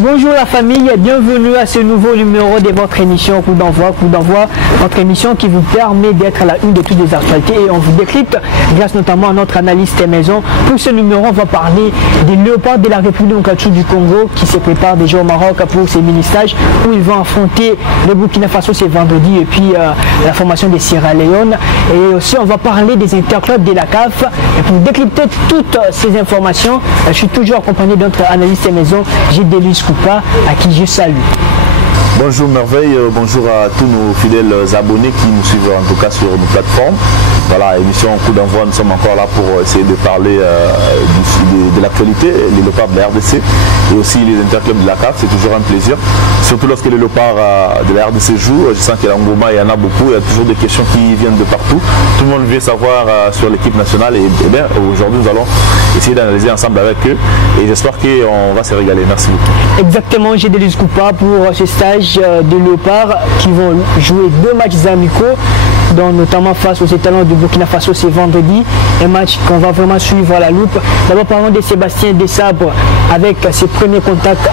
Bonjour la famille, bienvenue à ce nouveau numéro de votre émission Coup d'envoi, votre émission qui vous permet d'être à la une de toutes les actualités et on vous décrypte grâce notamment à notre analyste maison. Pour ce numéro, on va parler des léopards de la République du Congo qui se préparent déjà au Maroc pour ces mini-stages où ils vont affronter le Burkina Faso ce vendredi et puis la formation de Sierra Leone. Et aussi on va parler des interclubs de la CAF. Et pour décrypter toutes ces informations, je suis toujours accompagné de notre analyste maison, Gédélis Koupa, à qui je salue. Bonjour Merveille, bonjour à tous nos fidèles abonnés qui nous suivent en tout cas sur nos plateformes. Voilà, émission Coup d'envoi, nous sommes encore là pour essayer de parler de l'actualité, les léopards de la RDC et aussi les interclubs de la CAF, c'est toujours un plaisir. Surtout lorsque les léopards de la RDC jouent, je sens qu'il y a l'Angoma, il y en a beaucoup, il y a toujours des questions qui viennent de partout. Tout le monde veut savoir sur l'équipe nationale et bien aujourd'hui nous allons essayer d'analyser ensemble avec eux et j'espère qu'on va se régaler. Merci beaucoup. Exactement, j'ai des Koupa pour ce stage de léopards qui vont jouer 2 matchs amicaux, dont notamment face aux étalons de Burkina Faso ce vendredi, un match qu'on va vraiment suivre à la loupe. D'abord parlons de Sébastien Desabre avec ses premiers contacts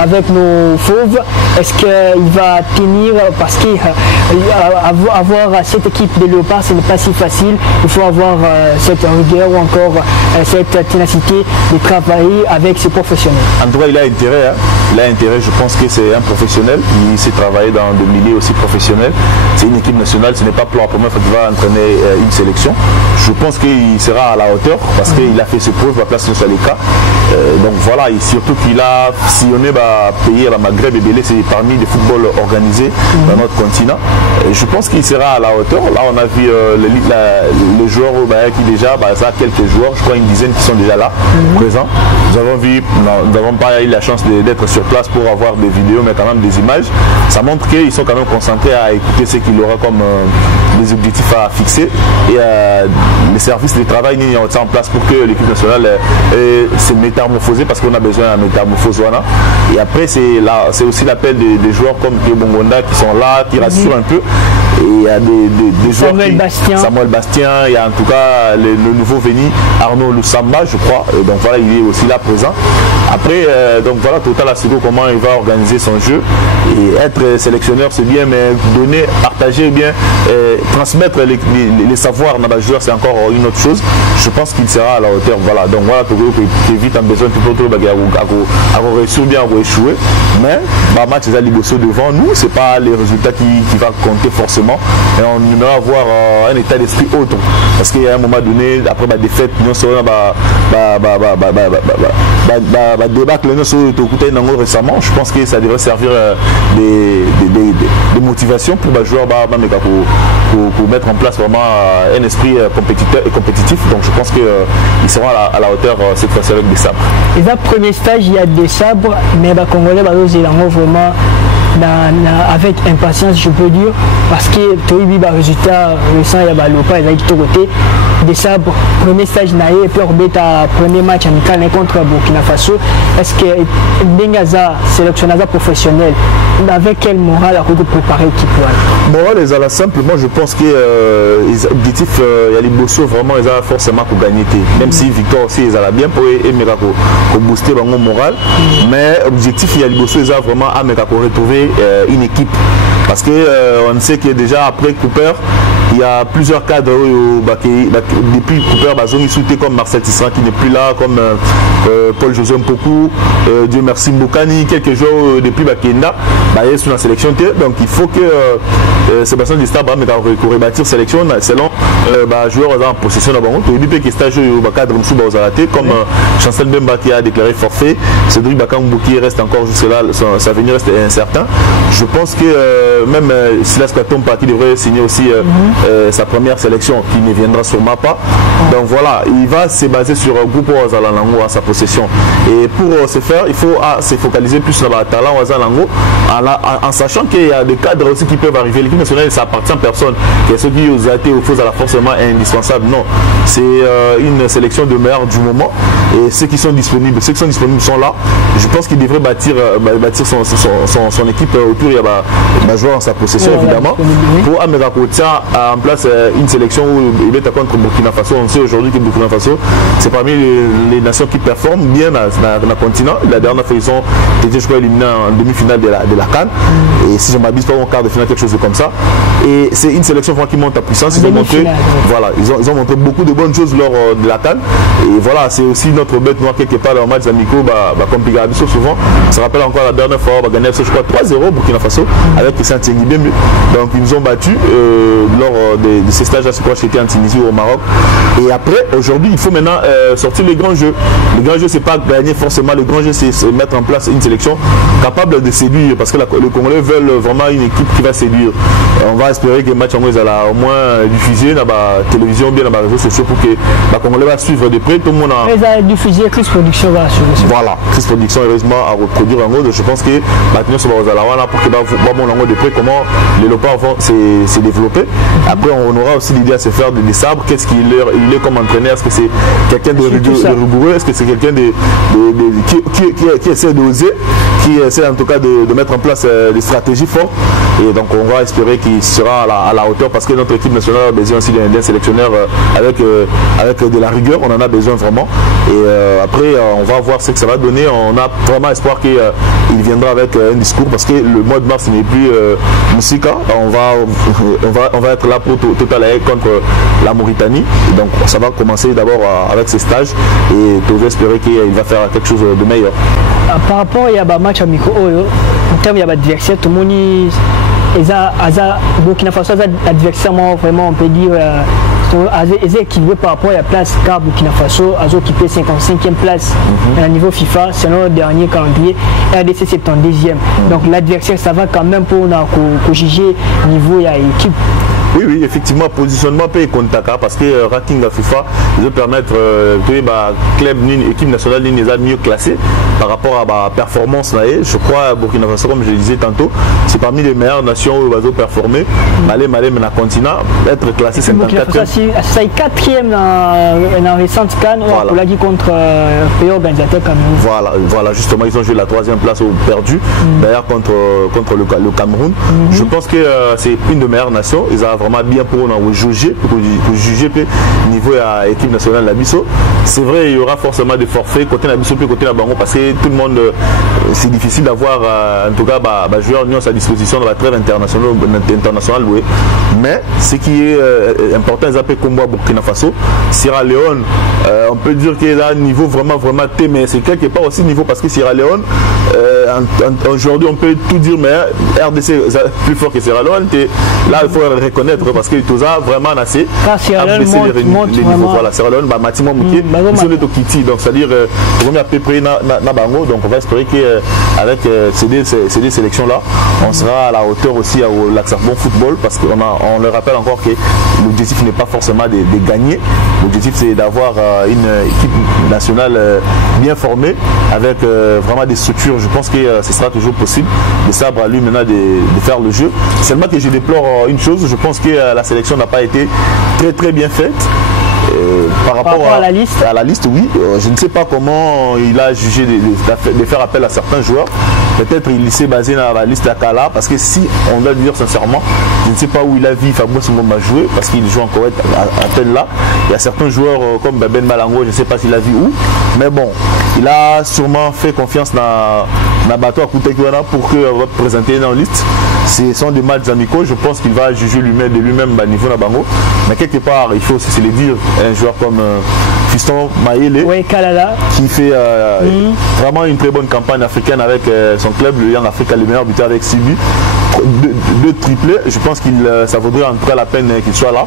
avec nos fauves. Est-ce qu'il va tenir, parce qu'avoir cette équipe de léopards ce n'est pas si facile, il faut avoir cette rigueur ou encore cette ténacité de travailler avec ses professionnels. En tout cas il a intérêt, je pense que c'est un professionnel, il s'est travaillé dans des milieux aussi professionnels, c'est une équipe nationale, ce n'est pas pour la première fois qu'il va entraîner une sélection. Je pense qu'il sera à la hauteur parce qu'il a fait ses preuves à place de Salika. Donc voilà, et surtout qu'il a sillonné pays à la Maghreb et Belé, c'est parmi les footballs organisés dans notre continent. Et je pense qu'il sera à la hauteur. Là on a vu les joueurs qui déjà, ça a quelques joueurs, je crois une dizaine qui sont déjà là, présents. Nous n'avons pas eu la chance d'être sur place pour avoir des vidéos, mais quand même des images. Ça montre qu'ils sont quand même concentrés à écouter ce qu'il aura comme des objectifs à fixer et les services de travail mis en place pour que l'équipe nationale se métamorphose parce qu'on a besoin de métamorphose. Et après c'est aussi l'appel des joueurs comme Bongonda qui sont là, qui rassurent un peu. Et il y a des joueurs Samuel Bastien, il y a en tout cas le nouveau venu Arnaud Lusamba je crois, et donc voilà il est aussi là présent. Après donc voilà Total Asigo comment il va organiser son jeu et être sélectionneur c'est bien mais donner, partager bien transmettre les savoirs dans les joueurs c'est encore une autre chose. Je pense qu'il sera à la hauteur. Voilà donc voilà Togo qui évite en besoin tout autre à réussir bien à échouer mais match c'est Liboso devant nous, c'est pas les résultats qui va compter forcément. Et on aimerait avoir un état d'esprit autre parce qu'il y a un moment donné après la défaite nous serons débâcle récemment. Je pense que ça devrait servir de motivation pour les joueurs pour mettre en place vraiment un esprit compétiteur et compétitif. Donc je pense qu'ils seront à la hauteur cette fois-ci avec des sabres. Et dans le premier stage il y a des sabres mais les Congolais vraiment avec impatience je peux dire parce que tu as eu le résultat récent il y a l'OPA et tout côté des sabres premier stage naïe et puis on premier match amical contre Burkina Faso. Est-ce que Bengaza sélectionneur professionnel avec quel moral a préparé l'équipe? Bon les ala simplement je pense que les objectifs il y a les Bosso vraiment ils ont forcément pour gagner même si victoire aussi ils ont bien pour booster leur moral mais objectif il y a les Bosso ils ont vraiment à retrouver une équipe parce que on sait que déjà après Cooper il y a plusieurs cadres depuis Cooper ils sont comme Marcel Tisserand qui n'est plus là comme Paul José Mpoku, Dieu merci Mbokani, quelques jours depuis Bakenda ils sont dans la sélection donc il faut que Sébastien Desabre rebâtir sélection selon joueurs en possession de ballon et stage cadre comme Chancel Bemba qui a déclaré forfait, Cédric Bakambu qui reste encore jusque là sa venue reste incertain. Je pense que même Silas Katompa qui devrait signer aussi sa première sélection qui ne viendra sûrement pas. Donc voilà, il va se baser sur un groupe Ozalango à sa possession. Et pour ce faire, il faut se focaliser plus sur le talent Ozalango en sachant qu'il y a des cadres aussi qui peuvent arriver. L'équipe nationale, ça appartient à personne. Il y a ceux qui ont été aux à la forcément indispensable. Non, c'est une sélection de meilleurs du moment. Et ceux qui sont disponibles sont là. Je pense qu'il devrait bâtir son équipe autour. Il y a joueur en sa possession évidemment. Pour Amerakotia en place une sélection où il va être contre Burkina Faso. On sait aujourd'hui que Burkina Faso, c'est parmi les nations qui performent bien dans le continent. La dernière fois, ils ont été, je crois, éliminés en demi-finale de la CAN. Et si je ne m'abuse pas, en quart de finale, quelque chose comme ça. Et c'est une sélection qui monte à puissance. Ils ont montré, voilà, ils ont montré beaucoup de bonnes choses lors de la CAN. Et voilà, c'est aussi notre bête noire quelque part dans les matchs amicaux, comme Pigabiso souvent. On se rappelle encore la dernière fois, on a gagné, je crois, 3-0 Burkina Faso avec Saint-Étienne. Donc ils nous ont battus lors de ces stages-là, je crois, j'étais en Tunisie ou au Maroc. Et après, aujourd'hui, il faut maintenant sortir les grands jeux. Le grand jeu, c'est pas gagner forcément. Le grand jeu, c'est mettre en place une sélection capable de séduire. Parce que les Congolais veulent vraiment une équipe qui va séduire. On va espérer que le match en au moins diffusé dans la télévision, bien dans les réseaux sociaux pour que les Congolais va suivre de près. Tout le monde a. Ils ont diffusé, Chris Production va assurer. Voilà, Chris Production, heureusement, a reproduit en gros. Je pense que maintenant, sur la pour que bon de près comment les Léopards vont se développer. Après, on aura aussi l'idée à se faire des sabres. Qu'est-ce qu'il est comme entraîneur? Est-ce que c'est quelqu'un de rigoureux? Est-ce que c'est quelqu'un qui essaie d'oser, qui essaie en tout cas de mettre en place des stratégies fortes? Et donc, on va espérer qu'il sera à la hauteur parce que notre équipe nationale a besoin aussi d'un sélectionneur avec de la rigueur. On en a besoin vraiment. Et après, on va voir ce que ça va donner. On a vraiment espoir qu'il viendra avec un discours parce que le mois de mars n'est plus Moussika. On va être là pour Total contre la Mauritanie. Et donc ça va commencer d'abord avec ces stages et tu veux espérer qu'il va faire quelque chose de meilleur. Par rapport à match amico, en termes d'adversaire, tout le monde Burkina Faso a adversaire vraiment on peut dire ils équilibré par rapport à la place car Burkina Faso a occupé 55e place à niveau FIFA selon le dernier calendrier, RDC 72e. Donc l'adversaire ça va quand même pour juger niveau de l'équipe. Oui, effectivement, positionnement peut contact parce que ranking de FIFA veut permettre club équipe nationale mieux classée par rapport à la performance. Je crois Burkina Faso, comme je le disais tantôt, c'est parmi les meilleures nations où il va performer. Malé, mais dans le continent, être classé 54e. C'est 4e dans la récente CAN, on l'a dit contre pays organisateur Cameroun. Voilà, justement, ils ont joué la 3e place au perdu, d'ailleurs contre le Cameroun. Je pense que c'est une des meilleures nations. Ils ont vraiment bien pour juger le niveau à l'équipe nationale de la Bisso. C'est vrai, il y aura forcément des forfaits côté la Bisso puis côté la Bango parce que tout le monde, c'est difficile d'avoir en tout cas joueur à sa disposition dans la trêve internationale. Mais ce qui est important, ils appellent Combo Burkina Faso, Sierra Leone, on peut dire qu'il y a un niveau vraiment T, mais c'est quelque part aussi niveau parce que Sierra Leone, aujourd'hui on peut tout dire, mais RDC est plus fort que Sierra Leone. Là, il faut le reconnaître parce que tout ça vraiment assez à baisser les niveaux. Voilà, Sierra Leone, Matimo Mouké, ils sont au Kiti, donc c'est-à-dire on est à peu près na Bango, donc on va espérer qu'avec ces deux sélections-là, on sera à la hauteur aussi au Lac-Sarbon football parce qu'on le rappelle encore que l'objectif n'est pas forcément de gagner, l'objectif c'est d'avoir une équipe nationale bien formée avec vraiment des structures. Je pense que ce sera toujours possible de Sabre à lui maintenant de faire le jeu. Seulement que je déplore une chose, je pense que la sélection n'a pas été très bien faite. Par rapport à la liste, oui. Je ne sais pas comment il a jugé de faire appel à certains joueurs. Peut-être il s'est basé dans la liste d'Akala parce que si on doit dire sincèrement, je ne sais pas où il a vu Fabrice Ngoma jouer parce qu'il joue encore appel là. Il y a certains joueurs comme Ben Malango, je ne sais pas s'il a vu où. Mais bon, il a sûrement fait confiance dans Bato à Koutekouana pour que va présenter dans la liste. Ce sont des matchs amicaux, je pense qu'il va juger de lui-même à niveau Nabango. Mais quelque part, il faut aussi se le dire, un joueur comme Fiston Maïle, qui fait vraiment une très bonne campagne africaine avec son club, le Young Africa, le meilleur buteur avec 6 buts. Deux triplés, je pense que ça vaudrait en tout cas la peine qu'il soit là.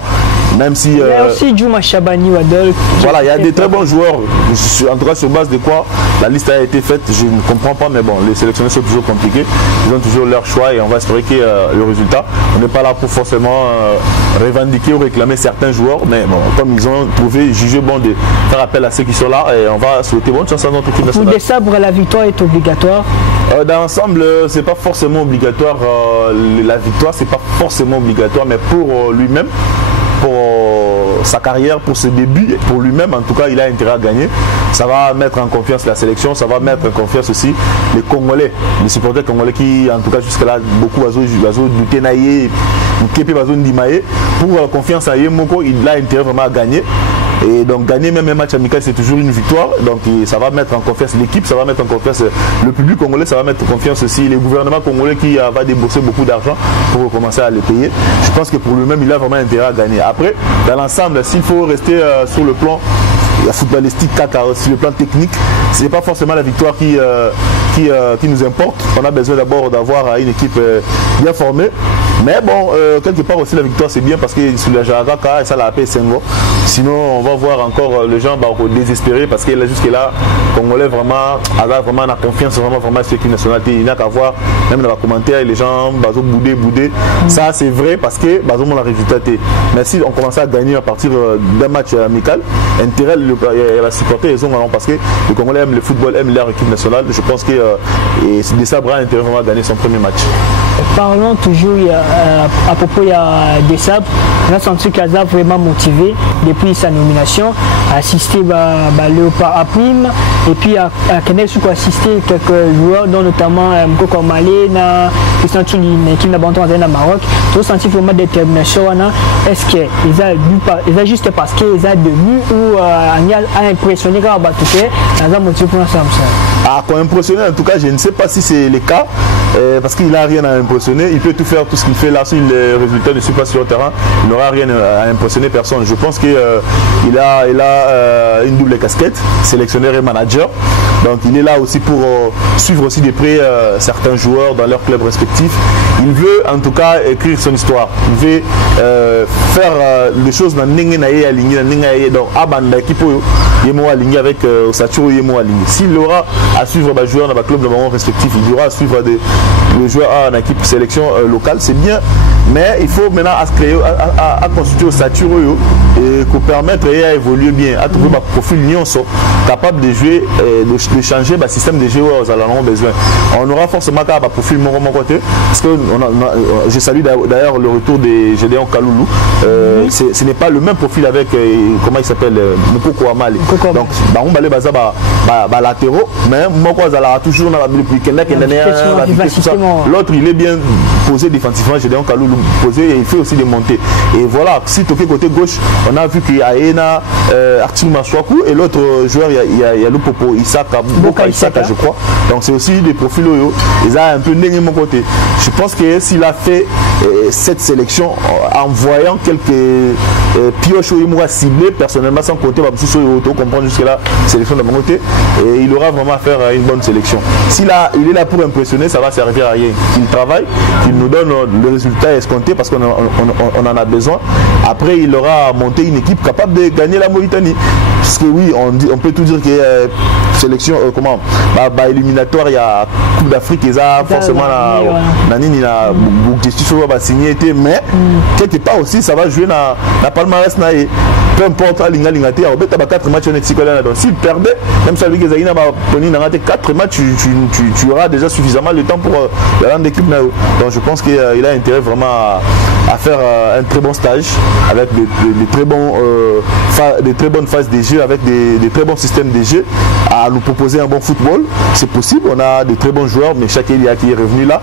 Même si. Il y a aussi Djouma Chabani Wadol. Voilà, il y a des très bons joueurs. En tout cas, sur base de quoi la liste a été faite, je ne comprends pas, mais bon, les sélectionneurs sont toujours compliqués. Ils ont toujours leur choix et on va espérer que le résultat. On n'est pas là pour forcément revendiquer ou réclamer certains joueurs, mais bon, comme ils ont trouvé, jugé bon de faire appel à ceux qui sont là et on va souhaiter bonne chance à notre équipe nationale. Pour des sabres, la victoire est obligatoire. Dans l'ensemble, c'est pas forcément obligatoire. La victoire, c'est pas forcément obligatoire, mais pour lui-même, pour sa carrière, pour ce début, pour lui-même en tout cas, il a intérêt à gagner. Ça va mettre en confiance la sélection, ça va mettre en confiance aussi les Congolais, les supporters congolais qui en tout cas jusque-là beaucoup douté naïe, pour confiance à Yemoko, il a intérêt vraiment à gagner. Et donc gagner même un match amical, c'est toujours une victoire. Donc ça va mettre en confiance l'équipe, ça va mettre en confiance le public congolais, ça va mettre en confiance aussi les gouvernements congolais qui va débourser beaucoup d'argent pour commencer à les payer. Je pense que pour lui-même, il a vraiment intérêt à gagner. Après, dans l'ensemble, s'il faut rester sur le plan footballistique, sur le plan technique, ce n'est pas forcément la victoire qui nous importe. On a besoin d'abord d'avoir une équipe bien formée. Mais bon, quelque part aussi la victoire c'est bien parce que sur la Jaraka et ça l'a appelé Sengo. Sinon on va voir encore les gens désespérés parce que là jusque là, Congolais vraiment la confiance vraiment sur l'équipe nationale. Il n'y a qu'à voir, même dans les commentaires, les gens boudé. Ça c'est vrai parce que mon résultat. Mais si on commence à gagner à partir d'un match amical, intérêt la supporter ils ont parce que les Congolais aiment le football, aiment leur équipe nationale. Je pense que de ça a intérêt vraiment à gagner son premier match. Parlons toujours à propos des Sabres. On a senti qu'Aza vraiment motivé depuis sa nomination, à assister Léopard à Prime et puis à Kenneth Souko assister quelques joueurs dont notamment Mkoko Malé, Christian Tchili, qui n'a pas entendu au Maroc. Tu as senti vraiment détermination. Est-ce qu'ils ont juste parce qu'ils ont début ou a impressionné quand on a motivé pour l'ensemble? Quand impressionné, en tout cas, je ne sais pas si c'est le cas, parce qu'il n'a rien à impressionner. Il peut tout faire, tout ce qu'il fait là. Si les résultats ne sont pas sur le terrain, il n'aura rien à impressionner personne. Je pense qu'il a une double casquette, sélectionneur et manager. Donc il est là aussi pour suivre aussi de près certains joueurs dans leurs clubs respectifs. Il veut en tout cas écrire son histoire. Il veut faire les choses dans donc Abanda qui peut aligné avec Osaturo Yemo aligné. S'il aura à suivre les joueurs dans le club de moment respectif, il aura à suivre le joueur en équipe sélection locale, c'est bien. Mais il faut maintenant à constituer Osaturo et pour permettre à évoluer bien, à trouver un profil capable de jouer, de changer le système de joueurs aux allons besoin. On aura forcément un profil mon côté parce que je salue d'ailleurs le retour de Gédéon Kaloulou. Ce n'est pas le même profil avec comment il s'appelle Mukoko Amale. Donc on va aller latéraux, mais moi toujours dans l'autre il est bien posé défensivement. Gédéon Kaloulou posé et il fait aussi des montées. Et voilà, si tu es côté gauche, on a vu qu'il y a Ena, Arthur Maswaku et l'autre joueur il y a le Popo Isaka, Isaka je crois. Donc c'est aussi des profils où ils ont un peu négligé mon côté. Je pense que s'il a fait cette sélection en voyant quelques pioches où il m'a ciblé personnellement sans compter comprendre jusque là sélection de mon côté et il aura vraiment à faire une bonne sélection. Il est là pour impressionner, ça va servir à rien. Qu'il travaille, qu'il nous donne le résultat escompté parce qu'on en a besoin. Après il aura monté une équipe capable de gagner la Mauritanie. Parce que oui, on peut tout dire que sélection éliminatoire, il y a Coupe d'Afrique, il y a forcément mais quelque part aussi ça va jouer dans la palmarès. Peu importe, à 4 matchs s'il perdait, même si avec les 4 matchs, tu auras déjà suffisamment de temps pour la grande équipe. Donc je pense qu'il a intérêt vraiment à faire un très bon stage avec des très bonnes phases de jeu, avec des très bons systèmes de jeu, à nous proposer un bon football. C'est possible, on a de très bons joueurs, mais chaque Elia qui est revenu là,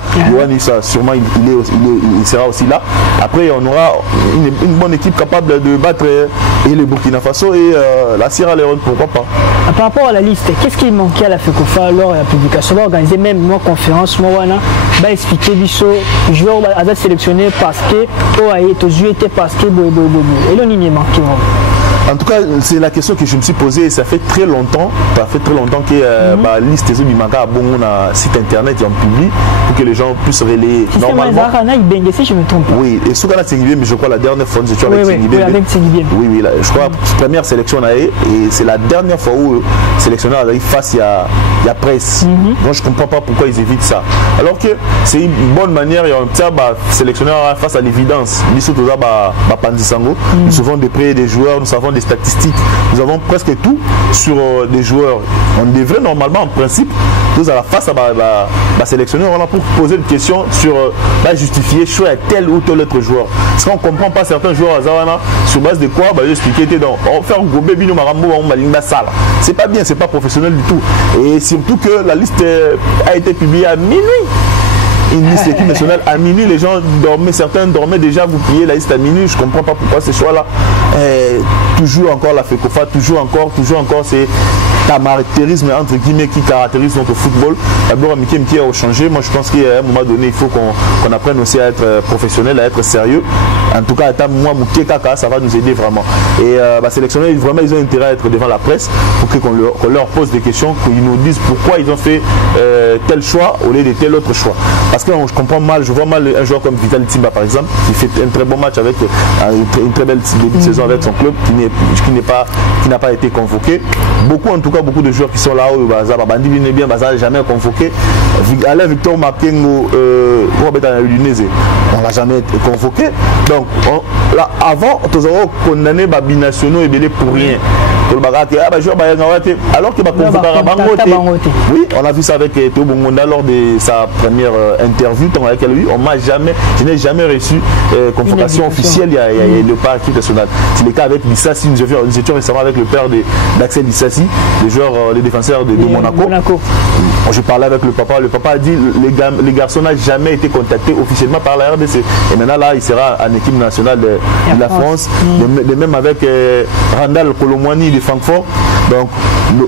sûrement il sera aussi là. Après on aura une bonne équipe capable de battre et le Burkina Faso et la Sierra Leone, pourquoi pas. Par rapport à la liste, qu'est-ce qui manquait à la FECOFA lors de la publication? On va organiser même une conférence, on va expliquer les joueurs à sélectionner parce que parce que et l'on y est manqué. En tout cas, c'est la question que je me suis posée. Ça fait très longtemps que la liste des Obimaka a bon site internet et en public pour que les gens puissent relayer normalement. Si je me trompe. Oui, et Soukana Tsengibé, mais je crois la dernière fois je suis avec Tsengibé. Oui, je crois première sélection et c'est la dernière fois où le sélectionneur arrive face il y a presse. Moi je ne comprends pas pourquoi ils évitent ça. Alors que c'est une bonne manière, il y a un sélectionneur face à l'évidence. Nous sommes tous Pandisango, nous savons de près des joueurs, nous savons des statistiques, nous avons presque tout sur des joueurs. On devrait normalement, en principe, nous à la face à sélectionner, on a pour poser une question sur justifier choix à tel ou tel autre joueur. Parce qu'on ne comprend pas certains joueurs à Zawana, sur base de quoi, expliquer, on fait un gros bébé, nous marambo, on malinga sale. C'est pas bien, c'est pas professionnel du tout. Et surtout que la liste a été publiée à minuit. Une liste équipe nationale à minuit, les gens dormaient, certains dormaient déjà, vous pliez la liste à minuit, je ne comprends pas pourquoi ce choix-là. Toujours encore la FECOFA, toujours encore, c'est caractérisme entre guillemets qui caractérise notre football. D'abord, Mickey a changé. Moi, je pense qu'à un moment donné, il faut qu'on apprenne aussi à être professionnel, à être sérieux. En tout cas, moi, Kaka, ça va nous aider vraiment. Et sélectionneurs, vraiment, ils ont intérêt à être devant la presse pour qu'on leur pose des questions, qu'ils nous disent pourquoi ils ont fait tel choix au lieu de tel autre choix. Parce que je comprends mal, je vois mal un joueur comme Vital Timba par exemple, qui fait un très bon match avec une très belle saison avec son club, qui n'a pas été convoqué. Beaucoup de joueurs qui sont là où Bandi bien bien, jamais convoqué. Alain Victor Makengo, on l'a jamais convoqué. Donc là, avant, nous avons condamné les binationaux et belé pour rien. Alors que oui, on a vu ça avec Théo Bongonda lors de sa première interview avec lui. Je n'ai jamais reçu convocation officielle. Il y a le pas équipe nationale. C'est le cas avec Lissassi. Nous étions récemment avec le père d'Axel Lissassi, les défenseurs de Monaco. Je parlais avec le papa. Le papa a dit les garçons n'ont jamais été contactés officiellement par la RDC. Et maintenant là, il sera en équipe nationale de la France. De même avec Randall Colomwani de Francfort. Donc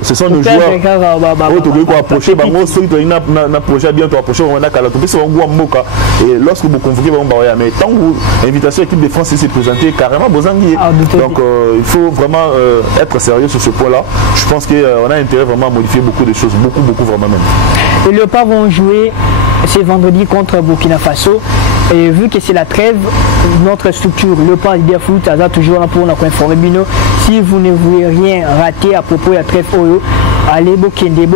ce sont nos joueurs qui ont approché. Et lorsque vous convoquez, mais tant que l'invitation de l'équipe de France s'est présentée carrément, donc il faut vraiment être sérieux sur ce point-là. Je pense qu'on a intérêt vraiment à modifier beaucoup de choses, beaucoup vraiment même. Les Léopards vont jouer ce vendredi contre Burkina Faso. Et vu que c'est la trêve, notre structure, Léopard Leader Foot, a toujours là pour nous informer. Si vous ne voulez rien rater à propos de la trêve Oyo, allez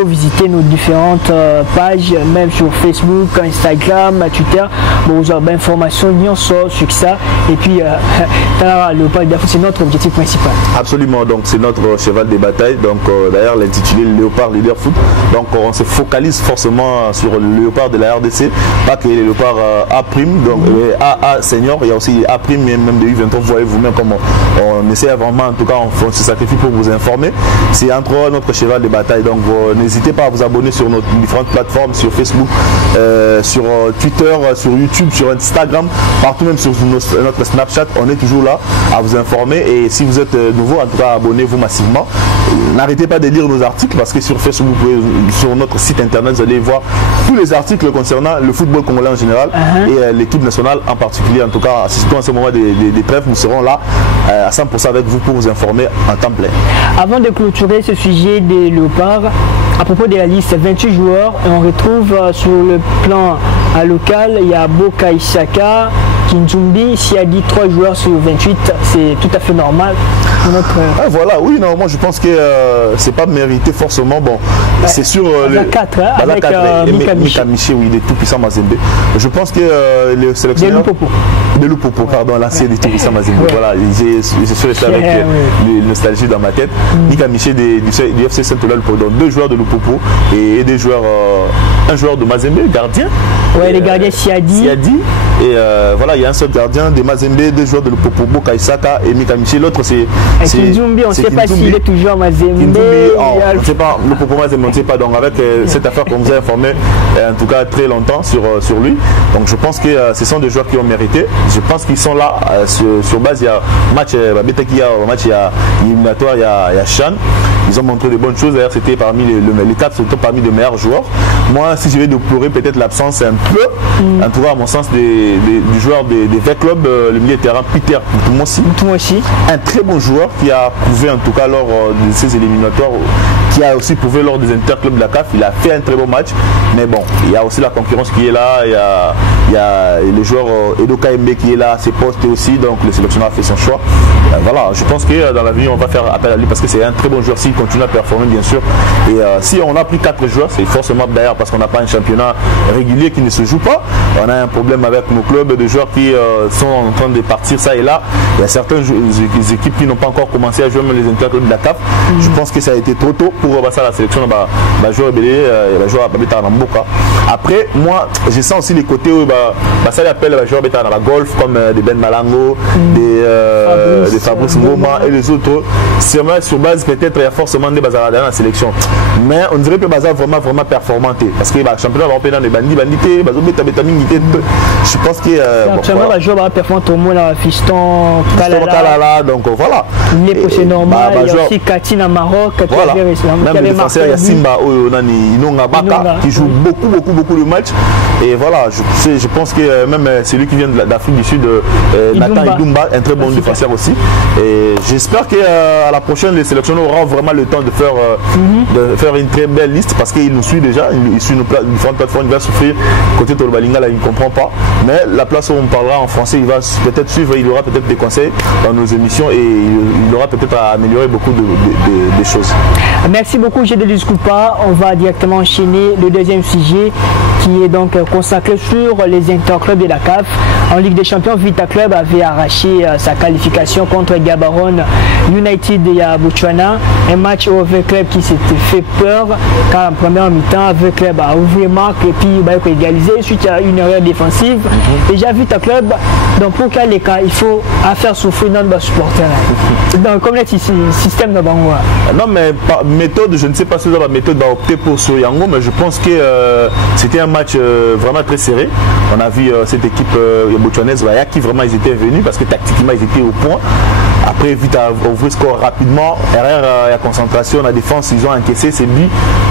visiter nos différentes pages, même sur Facebook, Instagram, Twitter. Vous avez informations sur ça. Et puis, Léopard Leader Foot, c'est notre objectif principal. Absolument, donc c'est notre cheval de bataille. Donc d'ailleurs, l'intitulé Léopard Leader Foot. Donc on se focalise forcément sur le Léopard de la RDC, pas que les Léopards A'. Donc AA senior, il y a aussi A', même de U23, vous voyez vous-même comment on essaie vraiment, en tout cas on se sacrifie pour vous informer. C'est entre notre cheval de bataille, donc n'hésitez pas à vous abonner sur nos différentes plateformes, sur Facebook, sur Twitter, sur YouTube, sur Instagram, partout, même sur notre Snapchat, on est toujours là à vous informer. Et si vous êtes nouveau, en tout cas abonnez-vous massivement. N'arrêtez pas de lire nos articles, parce que sur Facebook, sur notre site internet, vous allez voir tous les articles concernant le football congolais en général et l'équipe nationale en particulier. En tout cas, surtout en ce moment des trêves, nous serons là à 100% avec vous pour vous informer en temps plein. Avant de clôturer ce sujet des Léopards, à propos de la liste 28 joueurs, on retrouve sur le plan local, il y a Boka Isaka, Kinzumbi, Siadi, 3 joueurs sur 28, c'est tout à fait normal. Voilà, oui, non, moi je pense que c'est pas mérité forcément. Bon, c'est sûr. Le 4, avec Mika Miché, oui, des tout puissants Mazembe. Je pense que le sélectionneur. De Lupopo, pardon, l'ancien des tout puissants Mazembe. Voilà, j'ai suis resté avec le nostalgie dans ma tête. Mika Miché du FC Saint-Olal, donc 2 joueurs de Lupopo et des joueurs, un joueur de Mazembe, gardien. Ouais, les gardiens Siadi. Et voilà, il y a un seul gardien de Mazembe, 2 joueurs de Lupopo, Boka Isaka et Mika Miché. L'autre c'est. Kinzumbi, on ne sait pas s'il est toujours Mazembe. On ne sait pas, le Popo Mazembe, on ne sait pas. Donc avec cette affaire qu'on vous a informé, en tout cas très longtemps sur lui. Donc je pense que ce sont des joueurs qui ont mérité. Je pense qu'ils sont là sur base. Il y a match éliminatoire, il y a Chan. Ils ont montré de bonnes choses. D'ailleurs, c'était parmi les 4, c'était parmi les meilleurs joueurs. Moi, si je vais déplorer peut-être l'absence un peu, en tout cas à mon sens, du joueur des V-Club, le milieu de terrain, Peter Moutoumossi. Un très bon joueur qui a prouvé en tout cas lors de ces éliminatoires, qui a aussi prouvé lors des interclubs de la CAF. Il a fait un très bon match. Mais bon, il y a aussi la concurrence qui est là. Il y a le joueur Edo KMB qui est là à ses postes aussi. Donc le sélectionneur a fait son choix. Voilà, je pense que dans la vie, on va faire appel à lui parce que c'est un très bon joueur s'il continue à performer, bien sûr. Et si on a pris 4 joueurs, c'est forcément d'ailleurs parce qu'on n'a pas un championnat régulier qui ne se joue pas. On a un problème avec nos clubs de joueurs qui sont en train de partir ça et là. Il y a certaines équipes qui n'ont pas encore commencé à jouer même les interclubs de la CAF. Je pense que ça a été trop tôt pour passer à la sélection. Joueur belé, joueur à Mboka. Après, moi, je sens aussi les côtés où ça appelle les joueurs à la golf comme des Ben Malango, des Fabrice Ngoma et les autres. Sur base peut-être il y a forcément des bazar dans la sélection. Mais on dirait que bazar vraiment performanté parce que le championnat européen des bandits, je pense que actuellement le joueur va performer au moins la Fiston Kalala, donc voilà. C'est normal. Il y a aussi Katina Maroc qui avait récemment. Même le défenseur, il y a Simba Inonga Baka qui joue beaucoup de matchs. Et voilà, je pense que même celui qui vient d'Afrique du Sud, Nathan Idumba, un très bon défenseur aussi. Et j'espère qu'à la prochaine, les sélectionneurs auront vraiment le temps de faire une très belle liste parce qu'il nous suit déjà. Il suit nos différentes plateformes. Il va souffrir. Côté Tolbalinga, là, il ne comprend pas. Mais la place où on parlera en français, il va peut-être suivre. Il aura peut-être des conseils dans nos émissions et il aura peut-être à améliorer beaucoup de choses. Merci beaucoup, Gédélis Koupa. On va directement enchaîner le deuxième sujet qui est donc consacré sur les interclubs de la CAF. En Ligue des Champions, Vita Club avait arraché sa qualification contre Gaborone United et Botswana. Un match au V Club qui s'était fait peur car en première mi-temps, V Club a ouvert marque et puis il a égalisé suite à une erreur défensive. Déjà Vita Club, donc pour quel cas il faut faire souffrir notre supporter. Donc comme le système de Bangoua. Non mais par méthode, je ne sais pas si la méthode va opter pour Soyango, mais je pense que c'était un match vraiment très serré. On a vu cette équipe botswanaise qui vraiment ils étaient venus parce que tactiquement ils étaient au point. Après vite à ouvrir le score rapidement, erreur et concentration, la défense ils ont encaissé ces buts,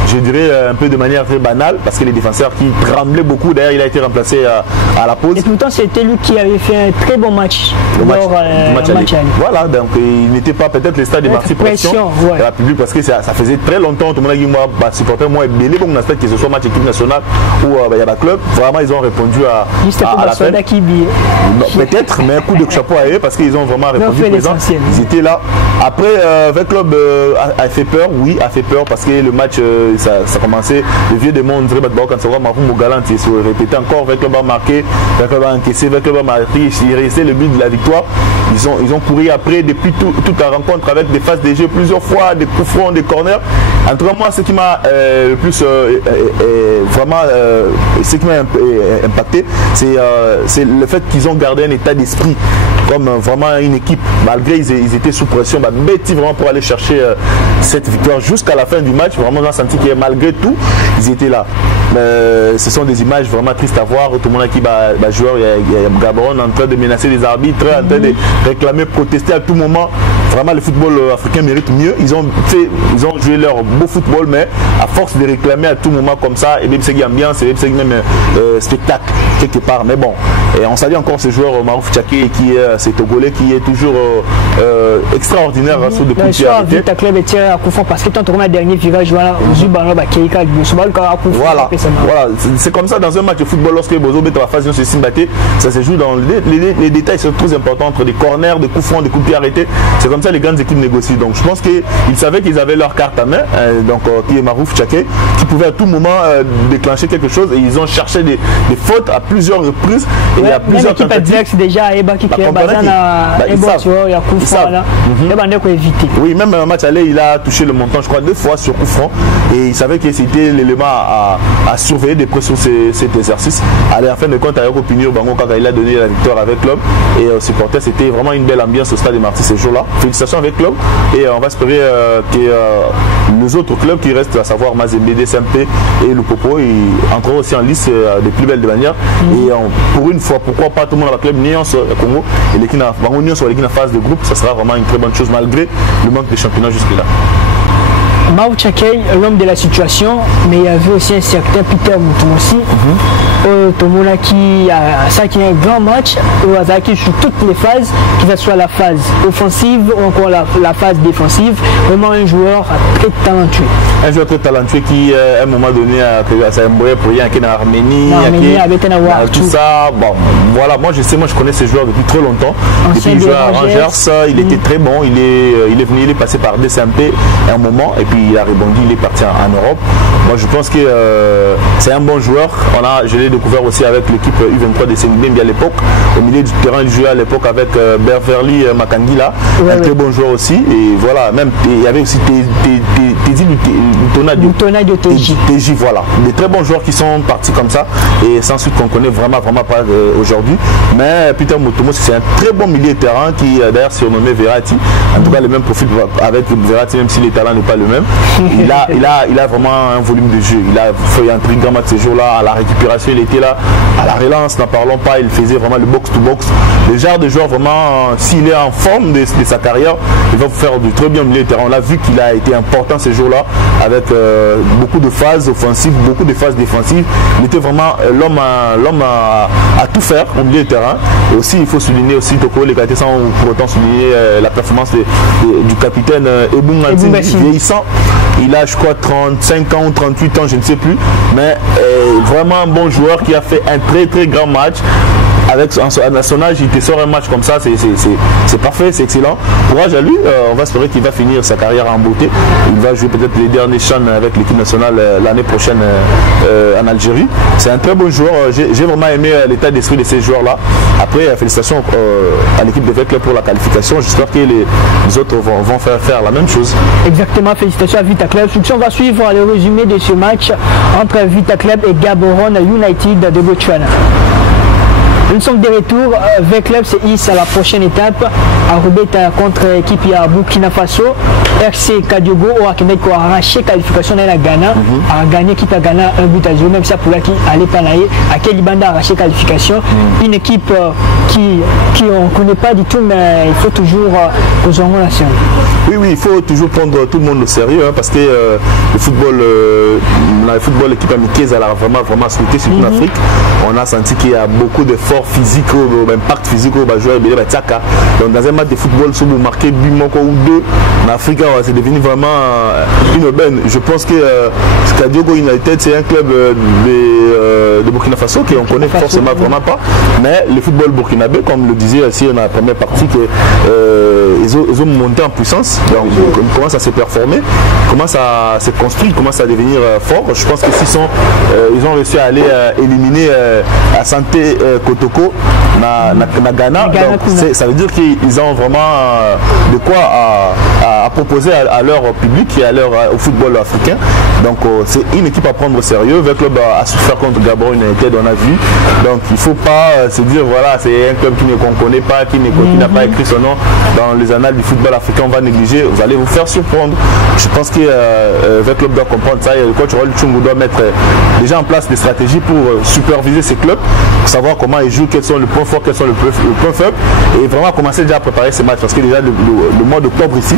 je dirais un peu de manière très banale parce que les défenseurs qui tremblaient beaucoup, d'ailleurs il a été remplacé à la pause. Et pourtant c'était lui qui avait fait un très bon match. Le match aller. Voilà, donc il n'était pas peut-être le stade de Marseille pression la public parce que ça faisait très longtemps, tout le monde a dit moi supporter moi belé bon dans que ce soit match équipe nationale ou il y a un club, vraiment ils ont répondu à la peine. Peut-être, mais un coup de chapeau à eux parce qu'ils ont vraiment répondu présent. Ils étaient là. Après, le club a fait peur, oui, a fait peur parce que le match, ça commençait. Le vieux démon, on dirait quand ça va Mahmoud Galant, il se répétait encore. Le club a marqué, le club a encaissé, le club a marqué, il restait le but de la victoire. Ils ont couru après depuis toute la rencontre avec des phases de jeu plusieurs fois, des coups francs, des corners. Entre moi, ce qui m'a le plus vraiment, ce qui m'a impacté, c'est le fait qu'ils ont gardé un état d'esprit comme vraiment une équipe, malgré ils étaient sous pression, bêtis vraiment pour aller chercher cette victoire jusqu'à la fin du match. Vraiment, on a senti que malgré tout, ils étaient là. Ce sont des images vraiment tristes à voir. Tout le monde qui joueur, il y a Gaborone en train de menacer les arbitres, en train de réclamer, protester à tout moment. Vraiment, le football africain mérite mieux. Ils ont joué leur beau football, mais à force de réclamer à tout moment comme ça, et même c'est ambiance, et même même spectacle quelque part. Mais bon, et on salue encore ce joueur Marouf Tchaké qui est c'est Togolais qui est toujours extraordinaire sur de popularité. Vita Club est tiré à coup franc parce que tant que dernier virage voilà, c'est comme ça dans un match de football lorsque Bozo met la phase de Simbaté, ça se joue dans les détails sont très importants entre des corners, des coups francs, des coups de pied arrêtés. C'est comme ça les grandes équipes négocient. Donc je pense qu'ils savaient qu'ils avaient leur carte à main, donc qui est Marouf Tchaké, qui pouvait à tout moment déclencher quelque chose et ils ont cherché des fautes à plusieurs reprises et à plusieurs tentatives. Déjà oui, même un match aller, il a touché le montant, je crois, 2 fois sur coup franc. Et il savait que c'était l'élément à surveiller de près sur cet exercice. Allez, en fin de compte, avec Opinion Bango, quand il a donné la victoire avec Club et aux supporters, c'était vraiment une belle ambiance au stade de Marseille ce jour-là. Félicitations avec Club. Et on va espérer que les autres clubs qui restent, à savoir Mazembe, DSMP et Lupopo, entreront aussi en liste des plus belles de manière. Et pour une fois, pourquoi pas tout le monde dans le club Nyon Congo et l'équipe en phase de groupe, ça sera vraiment une très bonne chose malgré le manque de championnat jusque-là. Marouf Tchaké, l'homme de la situation, mais il y avait aussi un certain Peter Moutoum aussi. Tomona qui a un grand match, qui sur toutes les phases, que ce soit la phase offensive ou encore la phase défensive. Vraiment un joueur très talentueux. Un joueur très talentueux qui, à un moment donné, a embrouillé pour rien en Arménie. Tout ça. Bon, voilà, moi je connais ce joueur depuis très longtemps. Depuis qu'il jouait à Rangers, il était très bon. Il est passé par DSMP à un moment. Et puis il a rebondi, il est parti en Europe. Moi je pense que c'est un bon joueur. Je l'ai découvert aussi avec l'équipe U23 de Sengbembi à l'époque. Au milieu du terrain, il jouait à l'époque avec Beverly Makangila, un très bon joueur aussi. Et voilà, même il y avait aussi Teddy Lutonade de TJ, voilà. Des très bons joueurs qui sont partis comme ça et sans suite qu'on connaît vraiment pas aujourd'hui. Mais Peter Mutombo, c'est un très bon milieu de terrain qui d'ailleurs surnommé Verratti. En tout cas, le même profil avec Verratti, même si les talents n'est pas le même. Il a vraiment un volume de jeu. Il a fait un grand match ces jours-là. À la récupération, il était là. À la relance, n'en parlons pas. Il faisait vraiment le box-to-box. Le genre de joueur vraiment, s'il est en forme de sa carrière, il va faire du très bien milieu de terrain. On a vu qu'il a été important ces jours-là avec beaucoup de phases offensives, beaucoup de phases défensives. Il était vraiment l'homme à tout faire au milieu de terrain. Et aussi, il faut souligner aussi Toko Lekate sans pour autant souligner la performance du capitaine Ebou Ngantini vieillissant. Il a, je crois, 35 ans ou 38 ans, je ne sais plus. Mais vraiment un bon joueur qui a fait un très grand match. Avec son âge, il te sort un match comme ça, c'est parfait, c'est excellent. Courage à lui, on va espérer qu'il va finir sa carrière en beauté. Il va jouer peut-être les derniers chans avec l'équipe nationale l'année prochaine en Algérie. C'est un très bon joueur, j'ai vraiment aimé l'état d'esprit de ces joueurs-là. Après, félicitations à l'équipe de Vita Club pour la qualification. J'espère que les autres vont faire la même chose. Exactement, félicitations à Vita Club. On va suivre le résumé de ce match entre Vita Club et Gaborone United de Botswana. Nous sommes de retour. Vita Club se hisse à la prochaine étape. Arubeta contre l'équipe à Burkina Faso. RC Kadiogo a arraché qualification dans la Ghana. A gagné l'équipe à Ghana 1 but à 0. Même si pour là qui allait pas naïe. À quel Ibanda a arraché qualification. Une équipe qui on ne connaît pas du tout, mais il faut toujours aux hommes nationaux. Oui, il faut toujours prendre tout le monde au sérieux parce que le football, l'équipe amicaise, elle a vraiment sauté sur toute l'Afrique. On a senti qu'il y a beaucoup d'efforts physiques, d'impact physique au joueur. Donc dans un match de football, si vous marquez but ou deux, en Afrique, c'est devenu vraiment une aubaine. Je pense que Kadiogo United, c'est un club de Burkina Faso qu'on connaît forcément vraiment pas. Mais le football burkinabé, comme le disait aussi dans la première partie, ils ont monté en puissance. Donc ils commencent à se performer, commencent à se construire, commencent à devenir forts. Je pense que ils ont réussi à aller éliminer à Santé Kotoko na Ghana. Donc, ça veut dire qu'ils ont vraiment de quoi à proposer à leur public et au football africain. Donc c'est une équipe à prendre au sérieux. Le club a souffert contre Gabon United, on a vu. Donc il ne faut pas se dire voilà, c'est un club qu'on ne connaît pas, qui n'a pas écrit son nom dans les annales du football africain, on va négliger. Vous allez vous faire surprendre. Je pense que le club doit comprendre ça et le coach Roel Tchungu doit mettre déjà en place des stratégies pour superviser ces clubs, pour savoir comment ils jouent, quels sont les points forts, quels sont les points faibles et vraiment commencer déjà à préparer ces matchs parce que déjà le mois d'octobre ici,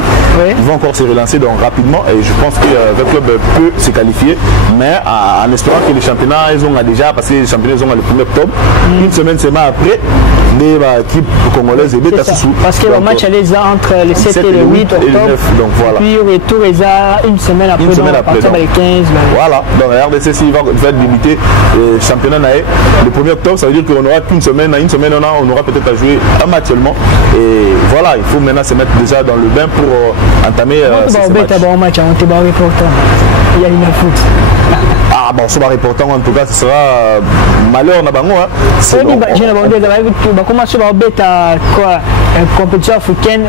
ils vont encore se relancer donc rapidement et je pense que le club peut se qualifier mais en espérant que les championnats ils ont déjà passé les championnats ils ont le 1er octobre, une semaine semaine après l'équipe congolaise et parce que le match allait entre le 7 et le 8 octobre, donc voilà. Puis le retour est une semaine après, donc, les 15. Voilà, donc la RDC s'il va être limité le championnat le 1er octobre, ça veut dire qu'on n'aura qu'une semaine, une semaine on aura peut-être à jouer un match seulement et voilà, il faut maintenant se mettre déjà dans le bain pour entamer ce match. Il y a une foot. Ah bon, ce va reporter en tout cas, ce sera malheur na bango. C'est bon. J'ai demandé comment ça va bêta quoi compétition africaine,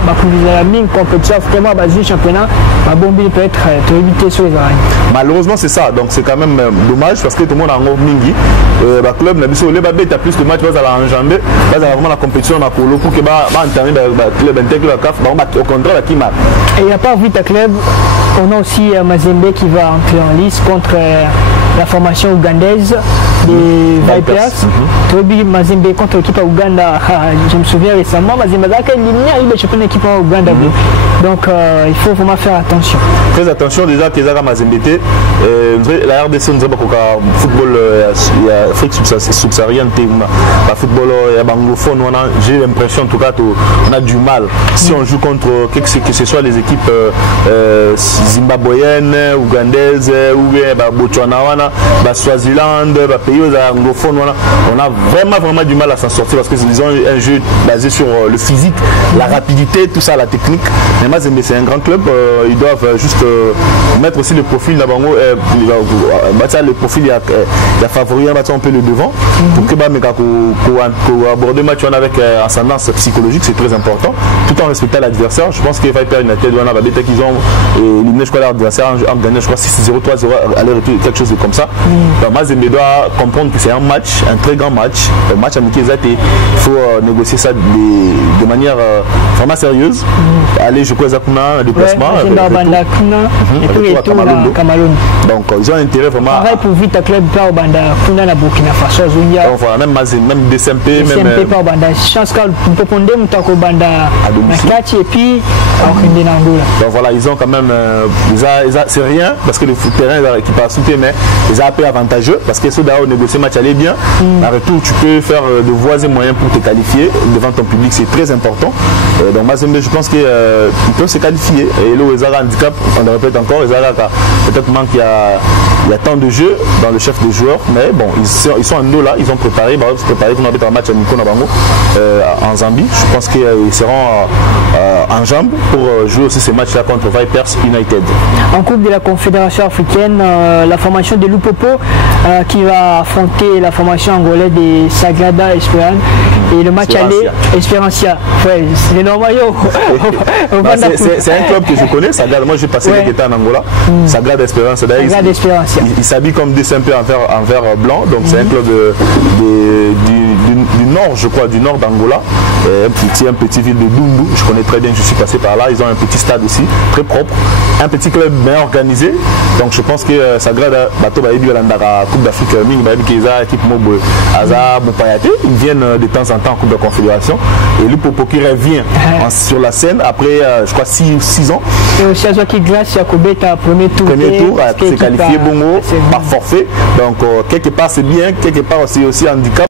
une compétition africaine, un championnat, bombi peut être évité sur les oreilles. Malheureusement c'est ça, donc c'est quand même dommage parce que tout le monde a un mingi. Le club n'a plus bêta plus de matchs à enjamber, vraiment la compétition na polo pour que entamer le club intègre la CAF, au contraire qui marque. Et il n'y a pas Vita Club, on a aussi Mazembe qui va entrer en lice contre la formation ougandaise des Vipers. Tobi Mazembe contre l'équipe à Ouganda. Je me souviens récemment, Mazembe a éliminé le championnat d'équipe à Ouganda. Donc il faut vraiment faire attention. Très attention déjà que les Mazembe, la RDC nous a football Afrique subsaharienne, le football anglophone, j'ai l'impression en tout cas on a du mal. Si on joue contre que ce soit les équipes zimbabwéennes, ougandaises ou Botswana, Swaziland, pays anglophones, on a vraiment du mal à s'en sortir parce qu'ils ont un jeu basé sur le physique, la rapidité, tout ça, la technique. Mais Mazembe, c'est un grand club, ils doivent juste mettre aussi le profil là-bas. Le profil, il y a favori un peu le devant pour que aborder le match avec ascendance psychologique, c'est très important, tout en respectant l'adversaire. Je pense que Viper United, qu'ils ont éliminé, je crois, l'adversaire en gagnant, je crois, 6-0, 3-0, aller-retour, quelque chose comme ça. Donc, Mazembe doit comprendre que c'est un match, un très grand match, un match amical. Il faut négocier ça de manière vraiment sérieuse. Aller jouer à déplacement. Donc, ils ont intérêt vraiment. Pareil pour Vita Club, au Banda, Kuna na Burkina Faso, Zunia. Donc, voilà, même DCMP, même par Banda. Chance qu'à peut prendre un Banda à et puis donc voilà, ils ont quand même, c'est rien parce que le terrain qui passe sous tes mains, ils ont un peu avantageux parce que ceux d'ailleurs négocier le match allait bien. En retour, tu peux faire de voies et moyens pour te qualifier devant ton public, c'est très important. Donc Mazembe, je pense qu'ils peuvent se qualifier. Et là, ils ont un handicap, on le répète encore, peut-être manque il y a tant de jeux dans le chef des joueurs, mais bon, ils sont en dos là, ils ont préparé, pour un match à Nico Nabango en Zambie. Je pense qu'ils seront en jambes pour jouer aussi ces matchs-là contre Vipers United. En Coupe de la Confédération africaine, la formation de Lupopo qui va affronter la formation angolaise de Sagrada Esperance et le match aller Esperancia. Ouais, c'est normal. C'est un club que je connais, Sagrada. Moi j'ai passé quelques temps en Angola. Sagrada Esperance, il s'habille comme des simples en vert blanc, donc c'est un club du nord, je crois, du nord d'Angola. Un petit ville de Dundu, je connais très bien, je suis passé par là. Ils ont un petit stade aussi, très propre, un petit club bien organisé. Donc je pense que Sagrada Bato la Coupe d'Afrique, ils viennent de temps en temps en Coupe de Confédération. Et Lupopo qui revient sur la scène après, je crois, 6 ans. Et aussi à qui glace, Yakobeta, premier tour, s'est qualifié Bongo par forfait. Donc quelque part c'est bien, quelque part c'est aussi un handicap.